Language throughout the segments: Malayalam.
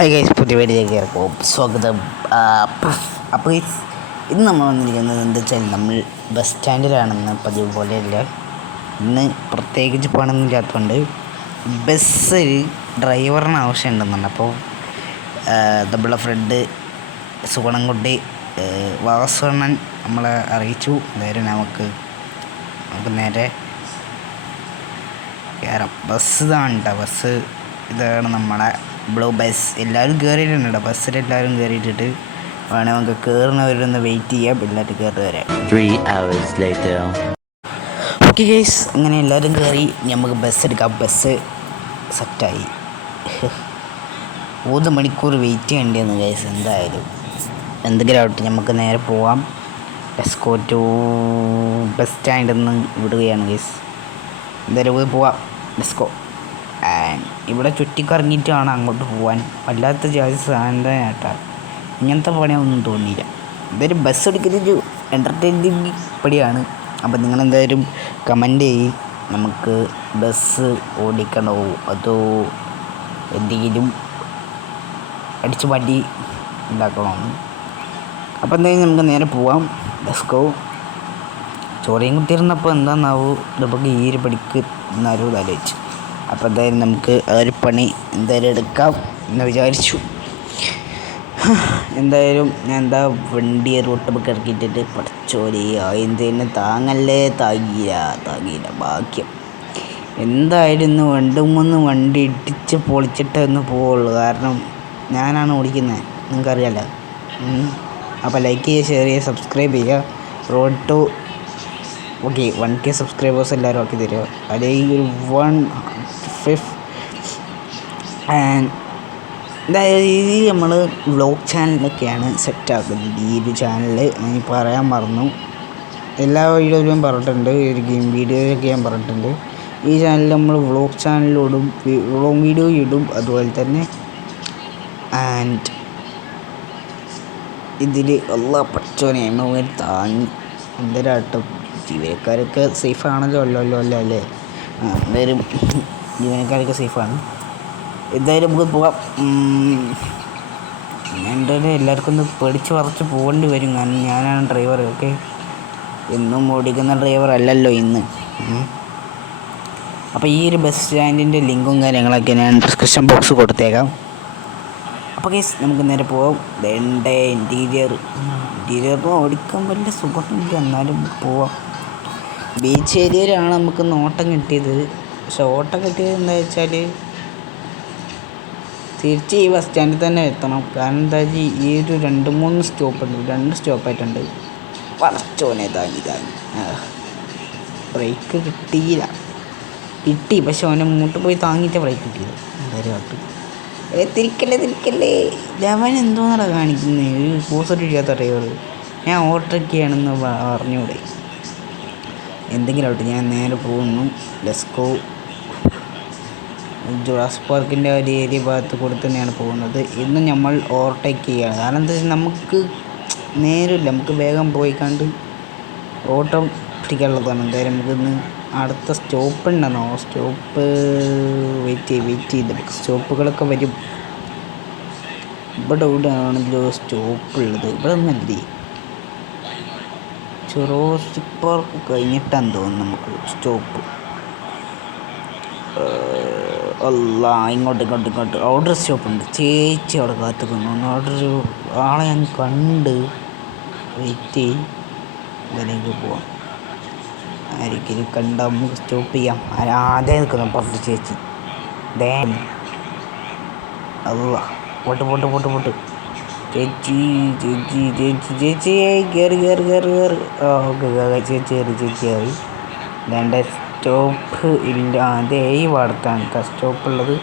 ഹായ് ഗൈസ്, പുതിയ വീഡിയോയിലേക്ക് സ്വാഗതം. അപ്പോൾ ഇന്ന് നമ്മൾ വന്നിരിക്കുന്നത് എന്താ വെച്ചാൽ നമ്മൾ ബസ് സ്റ്റാൻഡിലാണെന്ന് പതിവ് പോലെയല്ല. ഇന്ന് പ്രത്യേകിച്ച് പണിയൊന്നുമില്ലാത്തതുകൊണ്ട് ബസ്സിൽ ഡ്രൈവറിന് ആവശ്യമുണ്ടെന്നുണ്ട്. അപ്പോൾ നമ്മളെ ഫ്രണ്ട് സുഗണൻകുട്ടി വാസവണ്ണൻ നമ്മളെ അറിയിച്ചു. നേരെ നമുക്ക് നേരെ കയറാം. ബസ് ഇതാണ് കേട്ടോ. ബസ് ഇതാണ് നമ്മളെ ബ്ലൂ ബസ്. എല്ലാവരും കയറിയിട്ടുണ്ട് കേട്ടോ. ബസ്സിലെല്ലാവരും കയറിയിട്ടിട്ട് വേണമെങ്കിൽ നമുക്ക് കയറുന്നവരൊന്ന് വെയിറ്റ് ചെയ്യാം. എല്ലാവരും കയറി വരാം. 3 hours later. ഓക്കെ ഗൈസ്, അങ്ങനെ എല്ലാവരും കയറി. നമുക്ക് ബസ് എടുക്കാം. ബസ് സെറ്റായി. 3 മണിക്കൂർ വെയിറ്റ് ചെയ്യേണ്ടിയെന്ന് ഗൈസ്. എന്തായാലും എന്തെങ്കിലും ആവട്ടെ, നമുക്ക് നേരെ പോവാം. എസ്കോ ടു ബസ് സ്റ്റാൻഡിൽ നിന്ന് വിടുകയാണ് ഗൈസ്. എന്തായാലും പോവാം. എസ്കോ ഇവിടെ ചുറ്റിക്കറങ്ങിയിട്ട് വേണം അങ്ങോട്ട് പോകാൻ. വല്ലാത്ത ജാതി സാധനം കേട്ടാ. ഇങ്ങനത്തെ പണിയൊന്നും തോന്നിയില്ല. എന്തായാലും ബസ് എടുക്കുന്നൊരു എൻ്റർടൈനിങ് പടിയാണ്. അപ്പം നിങ്ങളെന്തായാലും കമൻ്റ് ചെയ്യും, നമുക്ക് ബസ് ഓടിക്കണോ അതോ എന്തെങ്കിലും അടിച്ച് മാറ്റി ഉണ്ടാക്കണമെന്ന്. അപ്പോൾ എന്തായാലും നമുക്ക് നേരെ പോവാം. ബസ്കോ ചോറയും കുത്തിയിരുന്നപ്പോൾ എന്താണെന്നാവും നമുക്ക് ഈ ഒരു പടിക്ക് എന്നാലും ആലോചിച്ചു. അപ്പോൾ എന്തായാലും നമുക്ക് ആ ഒരു പണി എന്തായാലും എടുക്കാം എന്ന് വിചാരിച്ചു. എന്തായാലും ഞാൻ വണ്ടി റൂട്ടൊക്കെ ഇറക്കിയിട്ടിട്ട് പഠിച്ചോലി എന്തേലും താങ്ങിയില്ല ഭാഗ്യം. എന്തായാലും ഇന്ന് 2-3 വണ്ടി ഇടിച്ച് പൊളിച്ചിട്ടേ ഒന്ന് പോവുള്ളൂ. കാരണം ഞാനാണ് ഓടിക്കുന്നത്, നിങ്ങൾക്കറിയാലോ. അപ്പോൾ ലൈക്ക് ചെയ്യുക, ഷെയർ ചെയ്യുക, സബ്സ്ക്രൈബ് ചെയ്യുക. റോഡ് ടു 1K സബ്സ്ക്രൈബേഴ്സ് എല്ലാവരും ആക്കി തരിക. അല്ലെങ്കിൽ ഒരു 1/5 അതായത് നമ്മൾ വ്ളോഗ് ചാനലൊക്കെയാണ് സെറ്റാക്കുന്നത്. ഈ ഒരു ചാനൽ ഞാൻ പറയാൻ മറന്നു. എല്ലാ വീഡിയോയിലും പറഞ്ഞിട്ടുണ്ട്, ഒരു ഗെയിം വീഡിയോയിലൊക്കെ ഞാൻ പറഞ്ഞിട്ടുണ്ട്. ഈ ചാനലിൽ നമ്മൾ വ്ളോഗ് ചാനലിലോടും വ്ളോഗ് വീഡിയോ ഇടും. അതുപോലെ തന്നെ ഇതിൽ എല്ലാ പഠിച്ചോനെ താങ്ങി എന്തരാട്ടും. ജീവനക്കാരൊക്കെ സേഫാണല്ലോ അല്ലേ. എന്തായാലും ജീവനക്കാരൊക്കെ സേഫാണ്. എന്തായാലും നമുക്ക് പോകാം. എന്തായാലും എല്ലാവർക്കും ഒന്ന് പേടിച്ച് പറിച്ച് പോകേണ്ടി വരും. കാരണം ഞാനാണ് ഡ്രൈവർ. ഓക്കെ, എന്നും ഓടിക്കുന്ന ഡ്രൈവർ അല്ലല്ലോ ഇന്ന്. അപ്പോൾ ഈ ഒരു ബസ് സ്റ്റാൻഡിൻ്റെ ലിങ്കും കാര്യങ്ങളൊക്കെ ഞാൻ ഡിസ്ക്രിപ്ഷൻ ബോക്സ് കൊടുത്തേക്കാം. അപ്പോൾ കേസ് നമുക്ക് നേരെ പോകാം. ഇൻറ്റീരിയറിന് ഓടിക്കാൻ വലിയ സുഖമില്ല, എന്നാലും പോവാം. ബീച്ച് ഏരിയയിലാണ് നമുക്ക് നോട്ടം കിട്ടിയത്. പക്ഷെ ഓട്ടം കിട്ടിയത് എന്താ വെച്ചാൽ തിരിച്ച് ഈ ബസ് സ്റ്റാൻഡിൽ തന്നെ എത്തണം. കാരണം എന്താ വെച്ചാൽ ഈ ഒരു 2-3 സ്റ്റോപ്പുണ്ട്. 2 സ്റ്റോപ്പായിട്ടുണ്ട്. പറച്ചോനെ താങ്ങി ബ്രേക്ക് കിട്ടി. പക്ഷെ അവനെ മുന്നോട്ട് പോയി താങ്ങിയിട്ട് ബ്രേക്ക് കിട്ടിയത്. എന്തായാലും ആട്ട് തിരിക്കല്ലേ. അവൻ എന്തോന്നാണ് കാണിക്കുന്നത്? ഒരു പോസിറ്റീവ് ചെയ്യാത്ത ഡ്രൈവർ. ഞാൻ ഓവർടേക്കാണെന്ന് പറഞ്ഞൂടെ. എന്തെങ്കിലും ആവട്ടെ, ഞാൻ നേരെ പോകുന്നു. ലെസ്കോ ജുറാസിക് പാർക്കിൻ്റെ ഒരു ഏരിയ ഭാഗത്ത് കൂടെ തന്നെയാണ് പോകുന്നത്. ഇന്ന് നമ്മൾ ഓവർടേക്ക് ചെയ്യുകയാണ്. കാരണം എന്താ വെച്ചാൽ നമുക്ക് നേരമില്ല. നമുക്ക് വേഗം പോയി കണ്ട് ഓട്ടം പിടിക്കാനുള്ളതാണ്. എന്തായാലും നമുക്കിന്ന് അടുത്ത സ്റ്റോപ്പ് ഉണ്ടെന്നോ സ്റ്റോപ്പ് വെയിറ്റ് ചെയ്ത് സ്റ്റോപ്പുകളൊക്കെ വരും. ഇവിടെ ആണല്ലോ സ്റ്റോപ്പ് ഉള്ളത്. ഇവിടെ ഒന്നല്ലേ, ജുറാസിക് പാർക്ക് കഴിഞ്ഞിട്ടാന്ന് തോന്നുന്നു നമുക്ക് സ്റ്റോപ്പ്. ഇങ്ങോട്ട് അവിടെ സ്റ്റോപ്പുണ്ട്. ചേച്ചി അവിടെ കാത്തുക്കുന്നു. അവിടെ ഒരു ആളെ ഞാൻ കണ്ട്. വെയിറ്റ് ഇതിലേക്ക് പോവാം. ആരെങ്കിലും കണ്ട നമുക്ക് സ്റ്റോപ്പ് ചെയ്യാം. ആദ്യം നിൽക്കുന്നു പുറത്ത് ചേച്ചി. പോട്ട് ചേച്ചി കയറി. ഓക്കെ ചേച്ചി കയറി. വേണ്ട സ്റ്റോപ്പ് ഇല്ല. അതേ ഈ ഭാഗത്താണ് സ്റ്റോപ്പ് ഉള്ളത്.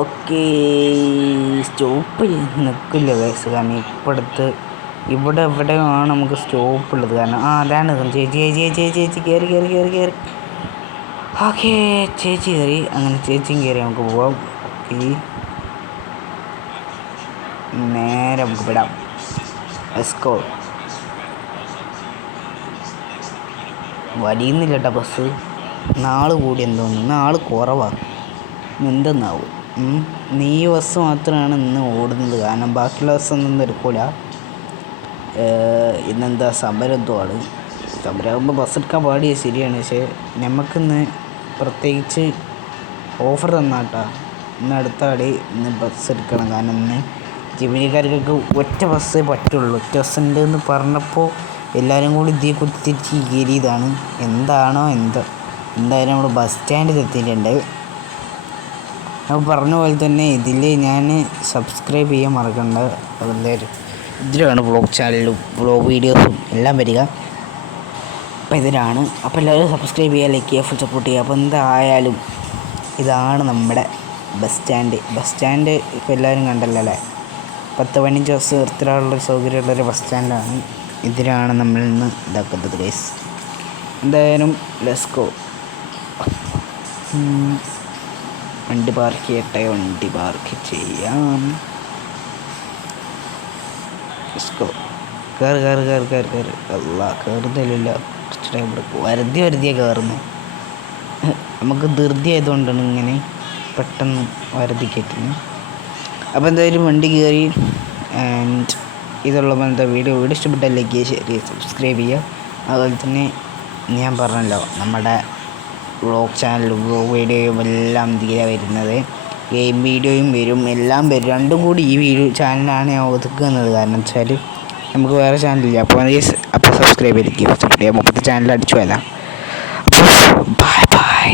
ഓക്കെ, സ്റ്റോപ്പ് നിൽക്കില്ല വയസ്സ്. കാരണം ഇവിടെ എവിടെയാണ് നമുക്ക് സ്റ്റോപ്പ് ഉള്ളത്. കാരണം അതാണ് ചേച്ചി കയറി. ഓക്കെ, ചേച്ചി കയറി. അങ്ങനെ ചേച്ചിയും കയറി നമുക്ക് പോവാം. ഓക്കെ, നേരെ നമുക്ക് വിടാം. എസ്കോ വലിയുന്നില്ല കേട്ടോ ബസ്. നാൾ കൂടി എന്തോന്നു, നാൾ കുറവാണ്. എന്തെന്നാവും. നീ ബസ് മാത്രമാണ് ഇന്ന് ഓടുന്നത്, കാരണം ബാക്കിയുള്ള ബസ്സൊന്നും എടുക്കില്ല. ഇന്നെന്താ സമരത്വമാണ്. സമരമാകുമ്പോൾ ബസ് എടുക്കാൻ പാടിയ ശരിയാണ്, പക്ഷേ നമുക്കിന്ന് പ്രത്യേകിച്ച് ഓഫർ തന്നാട്ടാ. ഇന്ന് അടുത്ത കളി ഇന്ന് ബസ് എടുക്കണം, കാരണം ഇന്ന് ജീവനക്കാർക്കൊക്കെ ഒറ്റ ബസ്സേ പറ്റുള്ളൂ. ഒറ്റ ബസ് ഉണ്ട് എന്ന് പറഞ്ഞപ്പോൾ എല്ലാവരും കൂടി ഇതിൽ കുത്തിരിച്ച് കയറിയതാണ്. എന്താണോ എന്തായാലും നമ്മൾ ബസ് സ്റ്റാൻഡിൽ എത്തിയിട്ടുണ്ട്. അപ്പോൾ പറഞ്ഞ പോലെ തന്നെ ഇതിൽ ഞാൻ സബ്സ്ക്രൈബ് ചെയ്യാൻ മറക്കണ്ട. അതെല്ലാവരും ഇതിലാണ് വ്ളോഗ് ചാനലും വ്ളോഗ് വീഡിയോസും എല്ലാം വരിക. അപ്പോൾ ഇതിലാണ്. അപ്പോൾ എല്ലാവരും സബ്സ്ക്രൈബ് ചെയ്യുക, ലൈക്ക് ചെയ്യുക, ഫുൾ സപ്പോർട്ട് ചെയ്യുക. അപ്പോൾ എന്തായാലും ഇതാണ് നമ്മുടെ ബസ് സ്റ്റാൻഡ്. ഇപ്പോൾ എല്ലാവരും കണ്ടല്ലോ അല്ലേ, 10-15 ബസ് നിർത്താനുള്ള സൗകര്യമുള്ളൊരു ബസ് സ്റ്റാൻഡാണ്. ഇതിലാണ് നമ്മൾ ഇന്ന് ഇതാക്കുന്നത് ഗൈസ്. എന്തായാലും ലെറ്റ്സ് ഗോ. വണ്ടി പാർക്ക് ചെയ്യട്ടെ, വണ്ടി പാർക്ക് ചെയ്യാം. കയറ്. അല്ല കയറുന്നില്ല, കുറച്ച് ടൈം എടുക്കും. വരുതിയാണ് കയറുന്നത്. നമുക്ക് ധൃതി ആയതുകൊണ്ടാണ് ഇങ്ങനെ പെട്ടെന്ന് വരുതിക്കറ്റുന്നത്. അപ്പോൾ എന്തായാലും വണ്ടി കയറി. ആൻഡ് ഇതുള്ളപ്പോൾ എന്താ വീഡിയോ ഇഷ്ടപ്പെട്ടാൽ ലൈക്ക് ചെയ്യുക, ഷെയർ ചെയ്യുക, സബ്സ്ക്രൈബ് ചെയ്യുക. അതുപോലെ തന്നെ ഞാൻ പറഞ്ഞല്ലോ, നമ്മുടെ വ്ളോഗ് ചാനലും വ്ളോഗ് വീഡിയോയും എല്ലാം ഇതിലെ വരുന്നത്. ഗെയിം വീഡിയോയും വരും, എല്ലാം വരും. രണ്ടും കൂടി ഈ വീഡിയോ ചാനലാണ് ഞാൻ ഒതുക്കുന്നത്. കാരണം വെച്ചാൽ നമുക്ക് വേറെ ചാനലില്ല. അപ്പോൾ സബ്സ്ക്രൈബ് ചെയ്തിരിക്കുക, സബ്സ്ക്രൈബ് ചെയ്യുക. 30 ചാനൽ അടിച്ചു വരാം. അപ്പോൾ ബൈ.